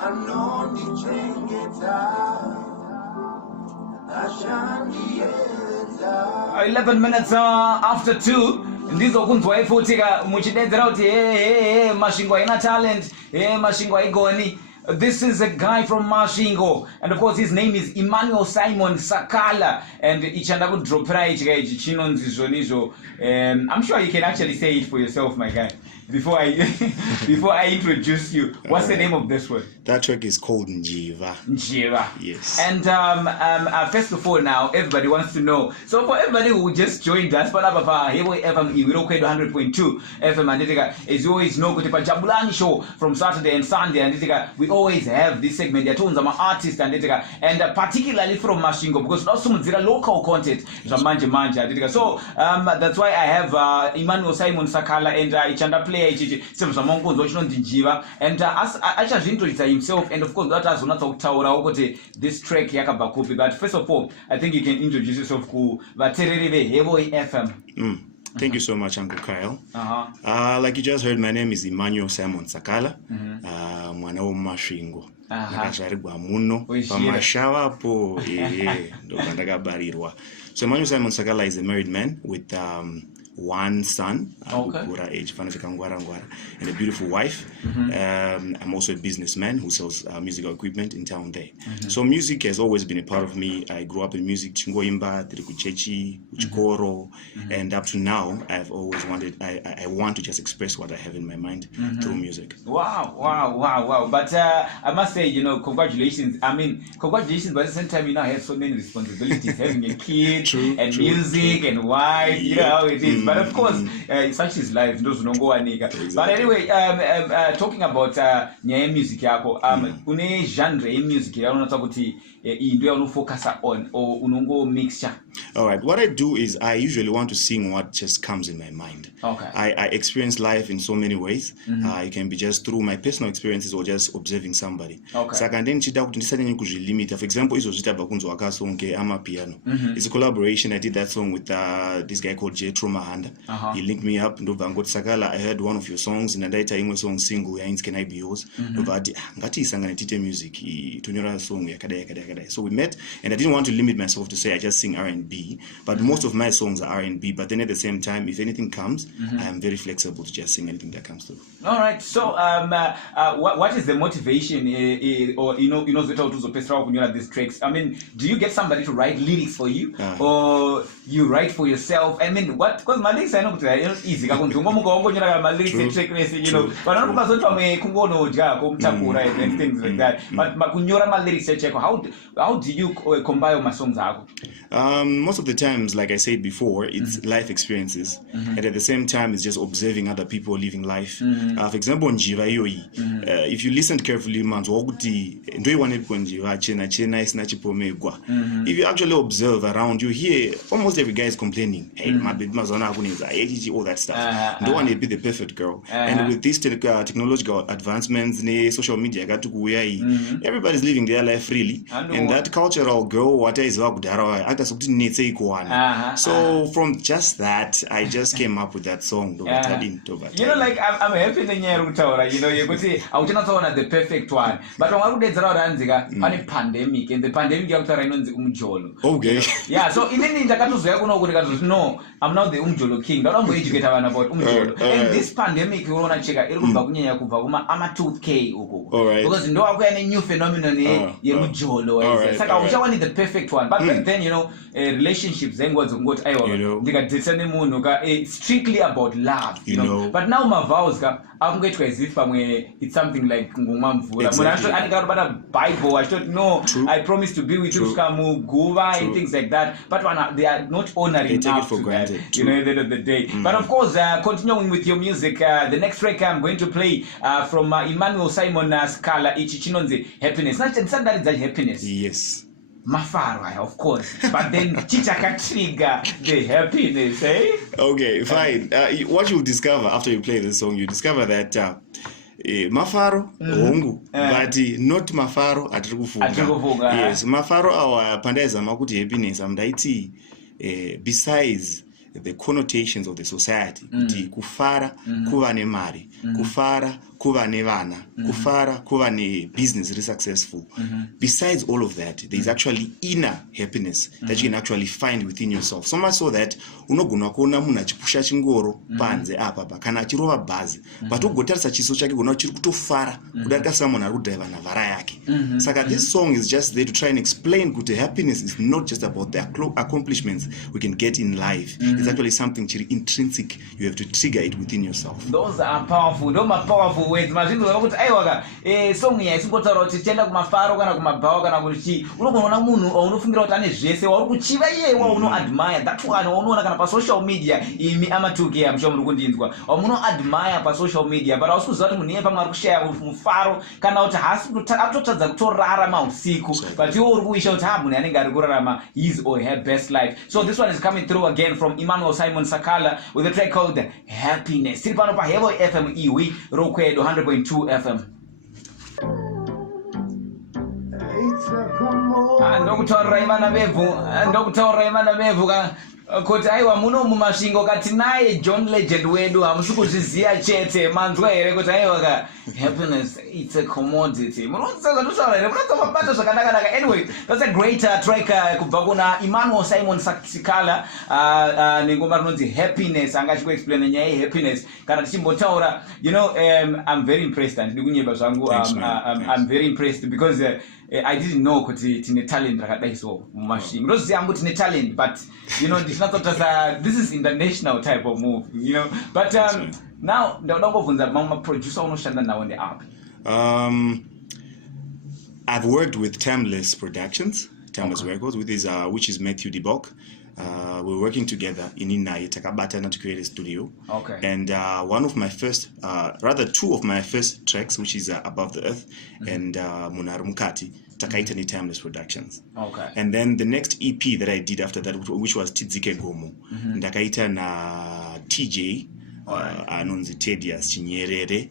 "11 minutes after 2. Ndizokunzwa ifuthi muchidedzera kuti hey Masvingo haina talent, hey Masvingo haigoni. This is a guy from Masvingo, and of course his name is Emmanuel Simon Sakala, and ichanda kudropera ichi chinonzi zvonizvo. I'm sure you can actually say it for yourself, my guy. Before I introduce you, what's the name of this one? That track is called Njiva. Njiva. Yes. And first of all, now everybody wants to know. So for everybody who just joined us, Hevoi FM, 100.2 FM, and as you always know, Jabulani Show from Saturday and Sunday, and we always have this segment. There are tons artists, and particularly from Masvingo, because also there are local content. So that's why I have Emmanuel Simon Sakala and Ichanda play. And introduce himself, and of course that has not talked this track yakabakupi. But first of all, I think you can introduce yourself to Hevoi FM. Thank you so much, Uncle Kyle. Like you just heard, my name is Emmanuel Simon Sakala. Mwana wa Masvingo. So Emmanuel Simon Sakala is a married man with one son, age, and a beautiful wife. I'm also a businessman who sells musical equipment in town there. So music has always been a part of me. I grew up in music, chingoimba, tirikuchechi, uchikoro, and up to now, I've always wanted, I want to just express what I have in my mind through music. Wow. But I must say, congratulations. I mean, congratulations, but at the same time, you now have so many responsibilities, having a kid, music, and wife, you know how it is. But of course, such is life. But anyway, talking about music, une genre music, focus on or mixture. All right. What I do is I usually want to sing what just comes in my mind. Okay. I experience life in so many ways. It can be just through my personal experiences or just observing somebody. Okay. So I can then limit. For example, piano. It's a collaboration. I did that song with this guy called J. Mahanda. He linked me up. Sakala, I heard one of your songs in a data English song single. Can I be yours? Music. So we met, and I didn't want to limit myself to say I just sing R&B, but most of my songs are R&B. But then at the same time, if anything comes, I am very flexible to just sing anything that comes through. All right. So, what is the motivation, or these tracks? I mean, do you get somebody to write lyrics for you, or you write for yourself? I mean, what? Because my lyrics are not easy. And things like that. But my lyrics, how do you combine my songs? Most of the times, like I said before, it's life experiences, and at the same time, it's just observing other people living life. For example, in Njiva, if you listen carefully, if you actually observe around, you hear almost every guy is complaining, hey, my baby, all that stuff. Don't want to be the perfect girl. And with these technological advancements, social media, everybody's living their life freely, and that cultural girl, what is so from just that, I just came up with that song. Like I'm happy that you're the perfect one, but when I on a pandemic, and the pandemic okay. Yeah, so in the no, I'm not the king. Don't educate about and this pandemic, you want to check it. I'm a 2K. All right. Because no, I'm a new phenomenon. It's like I was only the perfect one, but back then, relationships then was what I it's strictly about love, you know. But now my vows I'm going to as if it's something like Bible. I thought no, I promise to be with you, and things like that. But they are not honoring it for granted. At the end of the day. But of course, continuing with your music, the next track I'm going to play from Emmanuel Simon Sakala, Ichichinonze, Happiness. Not that happiness. Yes. Mafaro, of course, but then Chichaka trigger the happiness, eh? Okay, fine. What you'll discover after you play this song, you discover that Mafaro, hongu, but not Mafaro atrikufunga. Yes, Mafaro our pandeza makuti happiness. Amdaiti besides the connotations of the society, kuti kufara kuva nemari, kufara kuva nevana, kufara, kuva ne business is successful. Besides all of that, there is actually inner happiness that you can actually find within yourself. So much so that unogona kuona munhu achipusha chingoro panze apa kana achirova bhazi, but ugotarisa chiso chake gona chiri kutofara kudarika someone ari kudriva navhara yake. Saka this song is just there to try and explain that happiness is not just about the accomplishments we can get in life. It's actually something chiri intrinsic. You have to trigger it within yourself. Those are powerful. Those are powerful words. Masvingo ukuthi aiwaka song ya isingotaura kuti tienda kumafaro kana kumabhawa kana kuti unogoona munhu unofungira kuti ane zvese wari kuchiva iye uno admire that one unoona kana pa social media imi amatuke amsho muri kundinzwa muno admire pa social media but ausikuziva kuti munhu iye pamwe ari kushaya mufaro kana kuti hasi atotadza kutorarama usiku but iwe uri kuisha kuti munhu anenge ari kurarama his or her best life. So this one is coming through again from Emmanuel Simon Sakala with a track called Happiness. Tiri pano pa Hevoi FM iwi rokwedo 100.2 FM. Ndokutaura imana vevu kuti aiwa muno mumasvingo kati naye John Legend wedu hamusi kuzviziya chete manzwa here kuti aiwa happiness it's a commodity munotsaga totaura here munotsamabata zvakanaka. Anyway, that's a great track kubva kuna Emmanuel Simon Sakala nengoma rinonzi happiness. Anga chikuexplain nyaya yehappiness kana tichimbotaura, you know, I'm very impressed and ndiri kunyemba zvangu. I'm very impressed because I didn't know kuti tine talent rakadai so mumasvingo. Ndoziva yangu tine talent, but you know this is international type of move, you know. But now ndoda kubvunza mama producer unoshanda nawo on the app. I've worked with Timeless Productions, Timeless Records, which is Matthew Dibok. We're working together in Inai Takabatana to create a studio. Okay. And one of my first, rather two of my first tracks, which is Above the Earth and Munarumkati, Takaitani Timeless Productions. Okay. And then the next EP that I did after that, which was Tidzike Gomo, Ndakaita na TJ, Anonzi Tedias Chinyerere,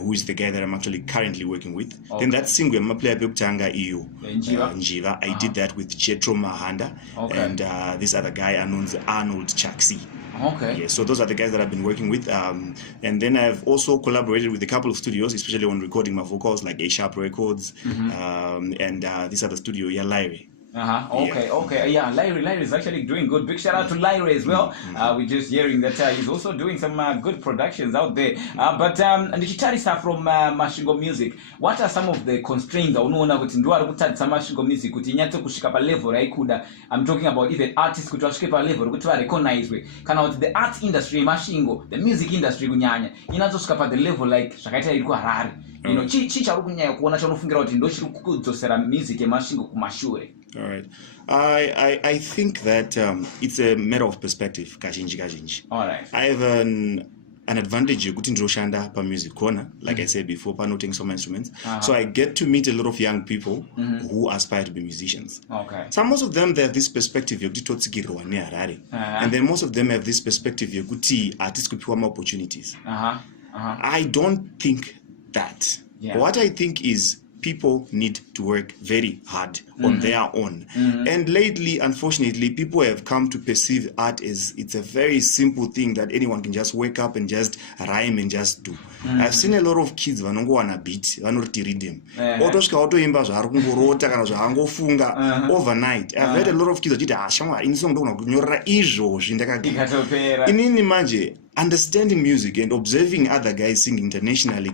who is the guy that I'm actually currently working with. Okay. Then that single, Maplaya Bukutanga Iyo, Njiva, I did that with Jetro Mahanda, and this other guy, Anonzi Arnold Chaksi. Okay. Yeah, so those are the guys that I've been working with. And then I've also collaborated with a couple of studios, especially on recording my vocals, like A Sharp Records, and this other studio, Lyre. Okay. Yeah, Lyre is actually doing good. Big shout out to Lyre as well. We're just hearing that he's also doing some good productions out there. But ndichitarisa from Masvingo Music, what are some of the constraints unoona kuti ndo ari kutadzisa Masvingo Music kuti inyatse kusvika pa level raikuda? I'm talking about even artists kuti vasvike pa level kuti varecognize kana kuti the art industry Masvingo, the music industry kunyanya inatsosvika pa the level like zvakaita iri kuHarare. You know, chichari kunyanya kuona chanofungira kuti ndo chiri kudzosera music yeMasvingo kumashure. All right. I think that it's a matter of perspective. Kazhinji. All right. I have an advantage kuti ndinoshanda pa music corner, like I said before, panoting some instruments. So I get to meet a lot of young people who aspire to be musicians. Okay. So most of them, they have this perspective yokuti totsigirwa neHarare, and then most of them have this perspective yokuti artists kupiwa more opportunities. I don't think that. Yeah. What I think is people need to work very hard on their own. And lately, unfortunately, people have come to perceive art as it's a very simple thing that anyone can just wake up and just rhyme and just do. I've seen a lot of kids vanongowana beat, vanoriti rhythm. Otosvika otoimba zvaari kungorota kana zvaangofunga overnight. I've heard a lot of kids vachiti shamwari ini song ndogona kunyorera izvozvi ndakagara. Inini manje understanding music and observing other guys sing internationally,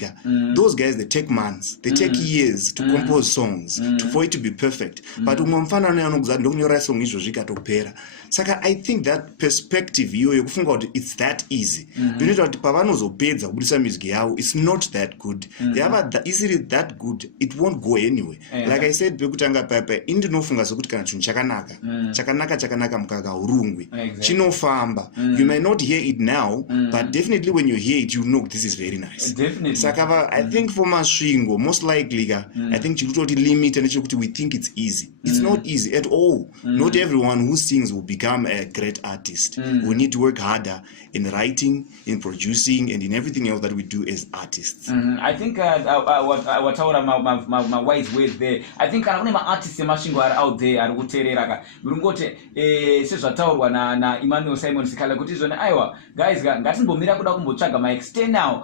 those guys, they take months, they take years to compose songs, for it to be perfect. But Saka, I think that perspective, it's that easy. It's not that good. Is it that good? It won't go anyway. Like I said, you may not hear it now, but definitely when you hear it, you know this is very nice. Definitely. Sakava, I think for Masvingo, most likely, I think limit and we think it's easy. It's not easy at all. Not everyone who sings will become a great artist. We need to work harder in writing, in producing, and in everything else that we do do as artists. I think what my wise words there. I think my artists Masvingo are out there are kuterera murungote sezvataurwa na Emmanuel Simon Sakala kuti zvone aiwa guys ngatimbomira kuda kumbotsvaga my external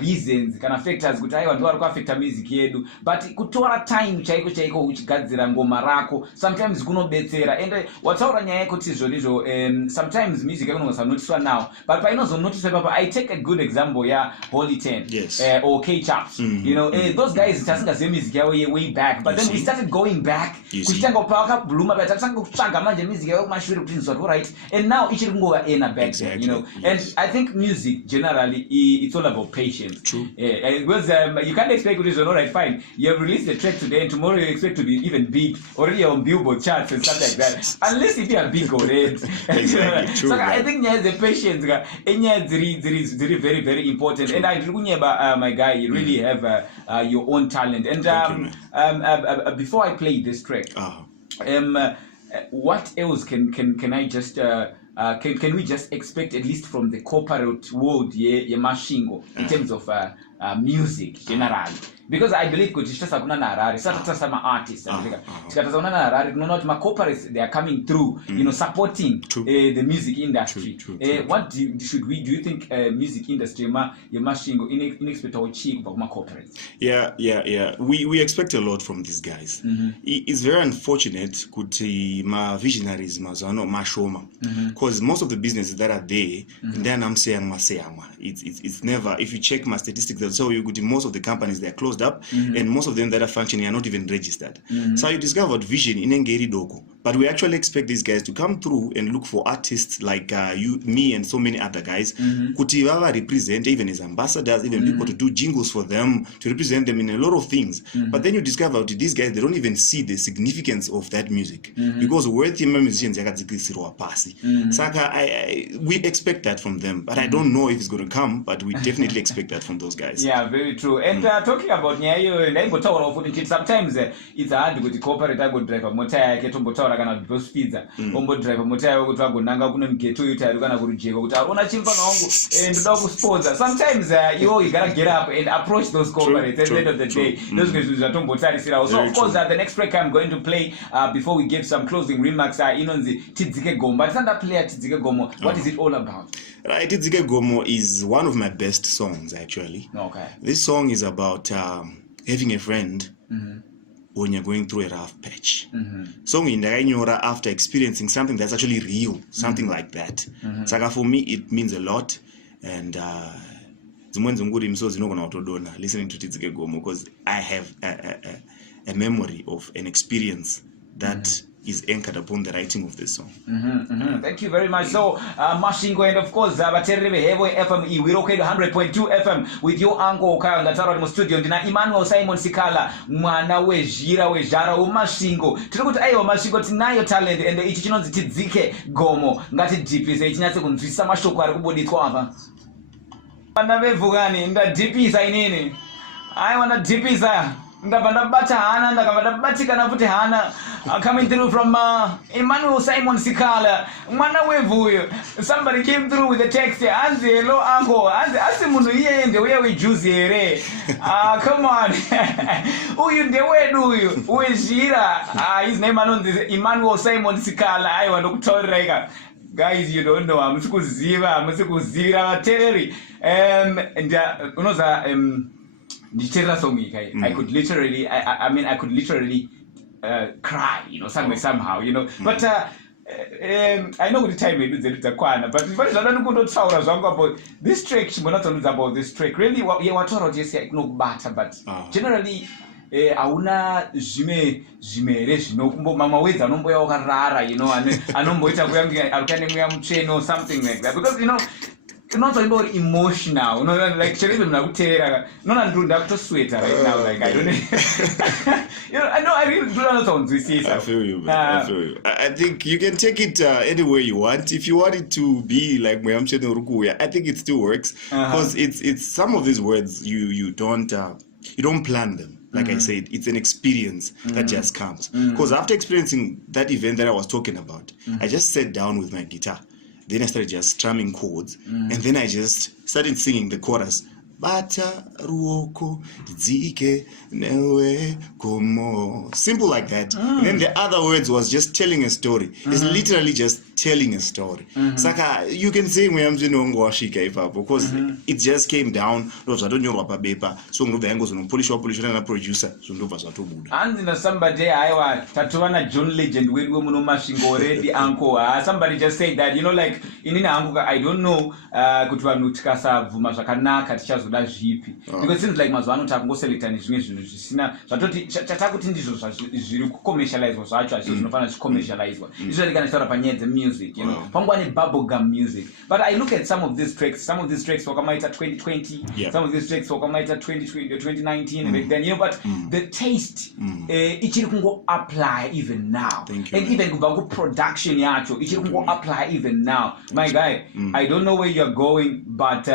reasons kana factors kuti aiwa ndo ari kuaffecta music yedu, but kutora time chaiko uchigadzira ngoma rako sometimes kunobetsera. And wataura nyaya yekuti zvonizvo sometimes music yakunozonotiswa now, but painozonotiswa papa I take a good example Holy 10 or K-Chaps. You know, those guys tasingazive music yawo way back, but then we started going back kuchitanga kupaka bluma but tatsanga kutsvaga manje music yawo kumashure kuti nzwa right, and now ichiri kungova ena back then, you know. And I think music generally it's all about patience. True. Because you can't expect it is all right, fine, you have released a track today and tomorrow you expect to be even big, already on Billboard charts and stuff like that, unless if you are big already. Exactly. True, so I think the patience is very, very important. And I really my guy, you really have your own talent. And before I play this track, what else can I just can we just expect, at least from the corporate world, Masvingo, in terms of music generally? Because I believe kuti chitasakuna na Harare sasa ma artists tikatasauna na Harare tunaona kuti ma corporates they are coming through, you know, supporting the music industry. What do you think music industry Masvingo inexpect chi kubva kuma corporates? We expect a lot from these guys. It's very unfortunate kuti ma visionaries mazano mashoma, because most of the businesses that are there then I'm saying it's never, if you check my statistics they'll tell you kuti most of the companies they are closed up, and most of them that are functioning are not even registered. So you discovered vision in Engeri Doko, but we actually expect these guys to come through and look for artists like you, me, and so many other guys kuti vava represent even as ambassadors, even people to do jingles for them, to represent them in a lot of things. But then you discover that these guys, they don't even see the significance of that music, because worthy musicians yakadzikisirwa pasi. Saka we expect that from them, but I don't know if it's going to come, but we definitely expect that from those guys. Yeah, very true. And talking about nyayo ndaimbotaura futi sometimes it's hard kuti corporate agodrive mota yake tombotaura kana boss pizza ombodrive mota yake kuti agonanga kuno mgeto yuti ari kana kurujeka kuti arona chimpana wangu ndoda kusponsor. Sometimes you gotta get up and approach those corporates at the end of the day. Those guys zvatombotarisira. So of course the next track I'm going to play before we give some closing remarks inonzi Tidzike Gomo. But Sanda player Tidzike Gomo, what is it all about? Right, Tidzike Gomo is one of my best songs actually. Okay. This song is about having a friend when you're going through a rough patch. Song in ndakainyora after experiencing something that's actually real, something like that. Saka for me it means a lot, and listening to Tidzike Gomo, because I have a memory of an experience that is anchored upon the writing of this song. Thank you very much. So, Masvingo, and of course, Batereve Hevoi FM, we rocket 100.2 FM with your uncle Kanga Taro studio. Ndina Emmanuel Simon Sakala, mwana wejira wejara Masvingo. Tinokuti aiwa Masvingo tinayo talent, and ichi chinonzi Tidzike Gomo. Ngati DPs, ichinatse kunzwisa mashoko ari kuboditwa apa. Vana vevugani, nda DPs ainini. I wanna DPs ndabata hana ndakabatika nafuti hana coming through from Emmanuel Simon Sakala mwana wevuyo. Somebody came through with a text anzi hello uncle anzi asimunhu iye ndewe wejuice here. Come on. Uyu ndewedu uyu wezhira. His name anonzi Emmanuel Simon Sakala. Aiwa ndokutaurira guys, you don't know, amusikuziva vateereri. And unoza I could literally I could literally cry, you know, somehow, you know. But I know the time it is kwana, but if I don't go to Saura Zongo about this trick, she will not tell us about this trick. Really, what you want to just say no matter, but generally auna zimere no mama weza nombo ya okarara, you know, and anombo ita kuyangi alukane muya mcheno, something like that, because you know not about emotional, you know, like Cherry Nakutera, no, I'm doing that to sweater right now, like I don't you know, I really do not sound to see. I feel you, man. I feel you. I think you can take it any way you want. If you want it to be like Muyamche no Rukuya, I think it still works, because it's some of these words you don't plan them. Like I said, it's an experience that just comes. Because after experiencing that event that I was talking about, I just sat down with my guitar. Then I started just strumming chords, and then I just started singing the chorus bata ruoko dzike newe komo. Simple like that. And then the other words was just telling a story. It's literally just telling a story. Saka you can say because it just came down. So polishwa na producer and somebody I tatuana John Legend with women Masvingo already uncle. Somebody just said that, you know, like in uncle I don't know kutwa nutkasa vuma zvakanaka tichazoda zvipi because it seems like mazwano takungoselekta nezvimwe zvinhu zvisina zvatoti chatakuti ndizvo zviri kucommercializwa zvacho asi zvinofana zvichicommercializwa izvo kana taura panyaya dzemusic, you know, pangwane bubblegum music. But I look at some of these tracks wakamaita 2020, some of these tracks wakamaita 2019 and then, you know, but the taste ichiri kungo apply even now. Thank you, and even kubva production yacho ichiri kungo apply even now. My guy, I don't know where you're going, but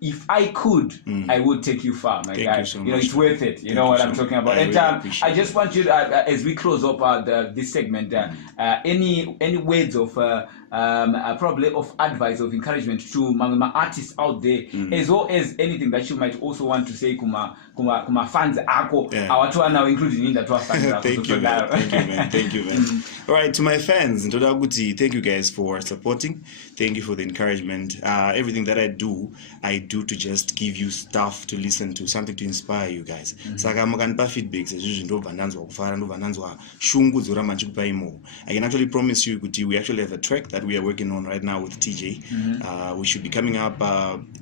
if I could, I would take you far, my guy. You so know, much. It's worth it. You know what I'm talking about. And I just want you, as we close up this segment, any words of probably of advice, of encouragement to my artists out there, as well as anything that you might also want to say kuma fans ako awatu now including in that fans. Thank you, man. Thank you, man. All right, to my fans, thank you guys for supporting. Thank you for the encouragement. Everything that I do to just give you stuff to listen to, something to inspire you guys. Saka mukanpa feedbacks I can actually promise you we actually have a track that we are working on right now with TJ. We should be coming up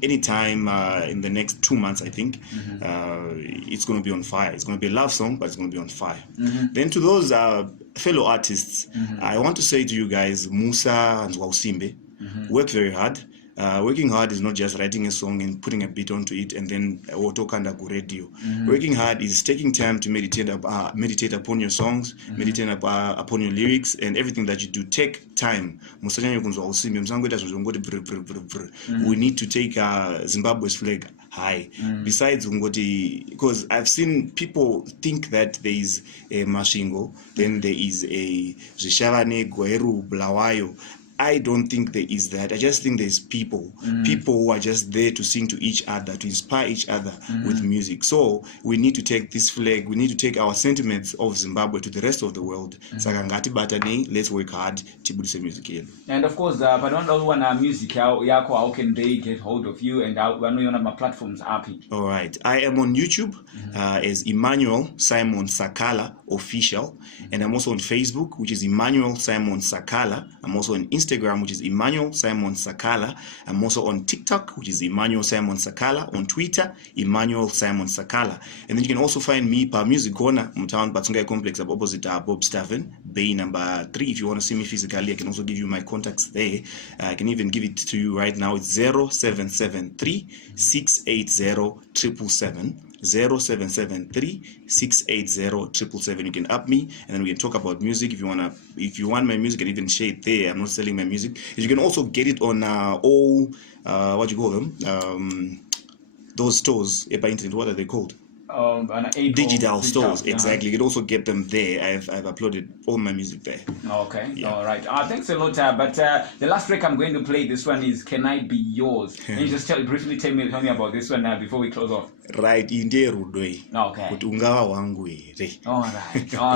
anytime in the next 2 months, I think. It's going to be on fire. It's going to be a love song, but it's going to be on fire. Then to those fellow artists, I want to say to you guys, Musa and Zwausimbe, work very hard. Working hard is not just writing a song and putting a beat onto it and then otokanda ku radio. Working hard is taking time to meditate upon your songs, meditate upon your lyrics and everything that you do. Take time. We need to take Zimbabwe's flag high. Besides because I've seen people think that there is a Masvingo, then there is a Zhishavane, Gweru, Blawayo. I don't think there is that. I just think there's people who are just there to sing to each other, to inspire each other with music. So we need to take this flag, we need to take our sentiments of Zimbabwe to the rest of the world. Let's work hard to put some music in. And of course, music, how can they get hold of you and how on my platforms happy? All right. I am on YouTube as Emmanuel Simon Sakala Official, and I'm also on Facebook, which is Emmanuel Simon Sakala. I'm also on Instagram, which is Emmanuel Simon Sakala. I'm also on TikTok, which is Emmanuel Simon Sakala. On Twitter, Emmanuel Simon Sakala. And then you can also find me per Music Corner, Mtown Patsungai Complex opposite Bob Staven, Bay number 3. If you want to see me physically, I can also give you my contacts there. I can even give it to you right now. It's 0773 680 777. 0773 680 777. You can up me and then we can talk about music. If you want my music and even share it there, I'm not selling my music. You can also get it on all what you call them, those stores by internet. What are they called? Digital stores, exactly. You can also get them there. I've uploaded all my music there. Okay, all right. Thanks a lot. But the last track I'm going to play, this one is "Can I Be Yours?" Can you just briefly tell me about this one before we close off? Right, inde rudoi. Okay. Kuti ungava wangu ere. All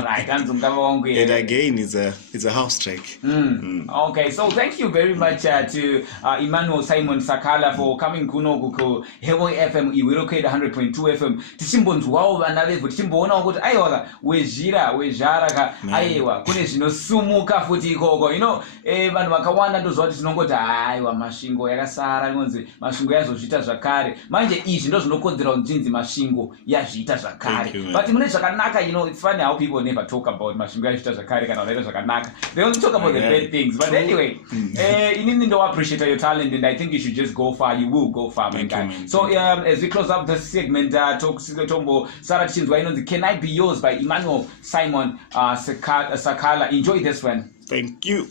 right. And ungava wangu ere. And again, it's a house track. Okay, so thank you very much to Emmanuel Simon Sakala for coming kuno ku Hevoi FM iwirokeda 100.2 FM. Tichimbonzwawo vana vevu tichimboona kuti aiwa wezhara ka aiwa kune zvinosumuka futi ikoko. You know, vanhu vakawanda ndozva kuti tinongoti aiwa Masvingo yakasara inonzi Masvingo yazozvita zvakare. Manje izvi ndo zvinokodzera unzinzi Masvingo yazvita zvakare. But mune zvakanaka, you know, it's funny how people never talk about Masvingo yazvita zvakare kana vaita zvakanaka. They only talk about the bad things. But anyway, inini ndo appreciate your talent and I think you should just go far. You will go far, my guy. So as we close up this segment, Tombo Sarah Chinzwa inonzi "Can I Be Yours" by Emmanuel Simon Sakala. Enjoy this one. Thank you.